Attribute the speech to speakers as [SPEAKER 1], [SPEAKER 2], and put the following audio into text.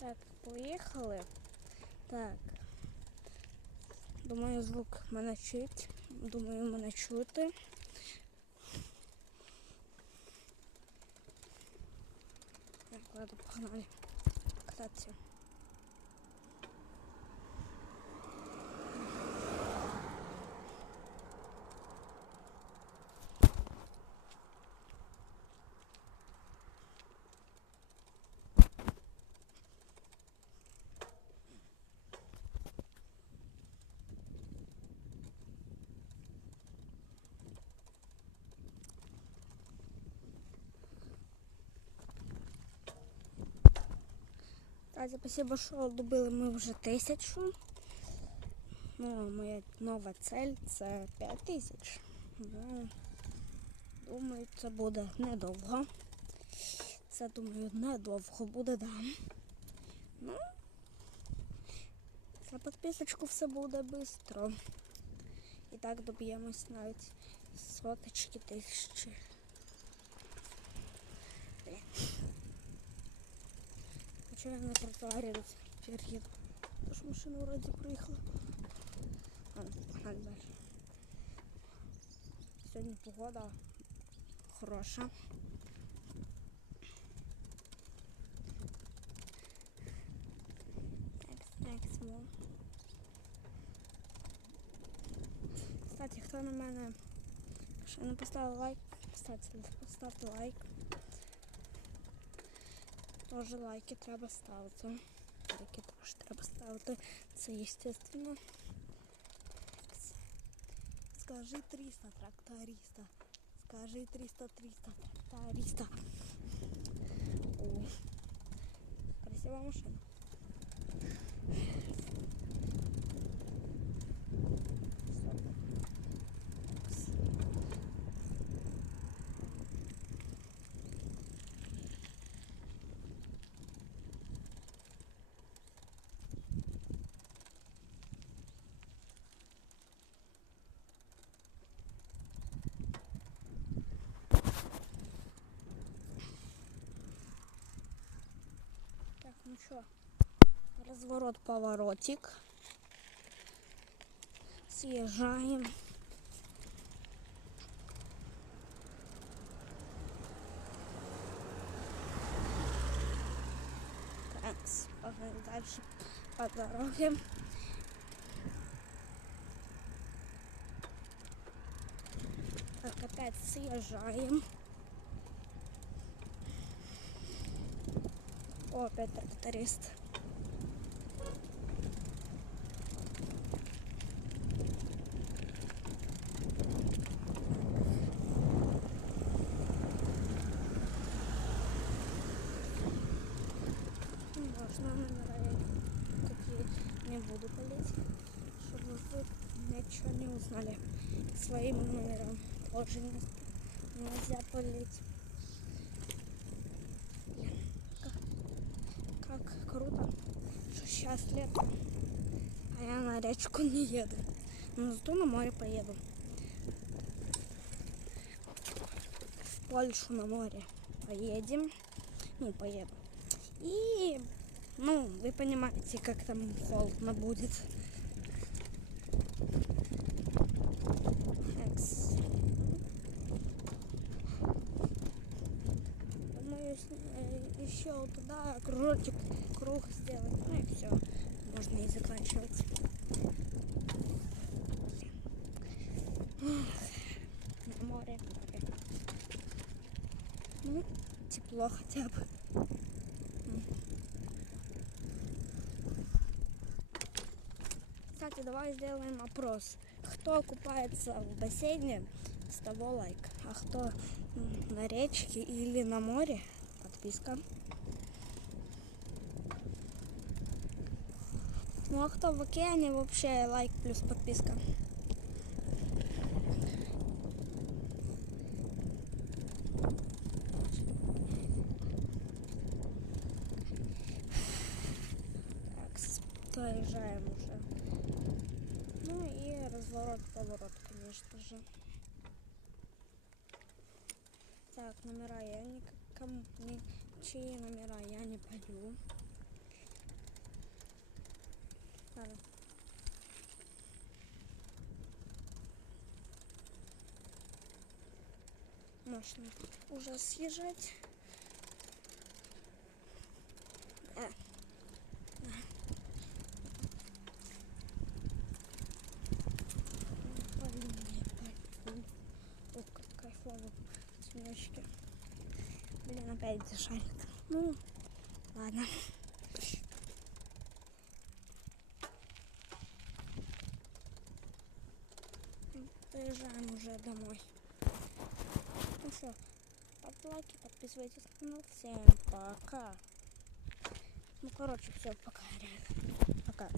[SPEAKER 1] Так, поїхали. Так. Думаю, звук мене чуть. Думаю, мене чути. Так, ладно, погнали. Кататься. Катя, спасибо, що добили ми вже тисячу. Ну, моя нова цель це 5 тисяч. Ну, думаю, це буде недовго. Це, думаю, недовго буде, да. Ну, за підписочку все буде швидко. І так доб'ємось навіть соточки тисячі. Хочу я тут теперь еду. Потому что машина вроде проехала. Ладно, погнали дальше. Сегодня погода хороша. Кстати, хто на мене ще не поставив лайк, кстати, поставте лайк. Теж лайки треба ставити. Лайки теж треба ставити. Це естественно. Скажи 300 тракториста. Скажи 300 300 тракториста. О, красивая машина. Ну что, разворот, поворотик. Съезжаем. Так, погнали дальше по дороге. Так, опять съезжаем. О, опять тракторист. Можно не буду палить, чтобы вы ничего не узнали. Своим номером тоже не- нельзя палить. Как круто, что сейчас лето, а я на речку не еду. Но зато на море поеду. В Польшу на море поедем. Ну, поеду. И, ну, вы понимаете, как там холодно будет. Еще туда кружочек, круг сделать. Ну и все. Можно и заканчивать. Море, море. Ну, тепло хотя бы. Кстати, давай сделаем опрос. Кто купается в бассейне, с того лайк. А кто на речке или на море, подписка. Ну а кто в океане, вообще лайк плюс подписка. Так, доезжаем уже. Ну и разворот, поворот, конечно же. Так, номера я никому, ничьи номера я не полю. Ладно. Можно уже съезжать. Блин. Ой, как кайфово. Цветочки. Блин, опять шарик. Ну, ладно. Поезжаем уже домой. Ну что, ставьте лайки, подписывайтесь на канал. Всем пока. Ну, короче, все, пока, реально. Пока.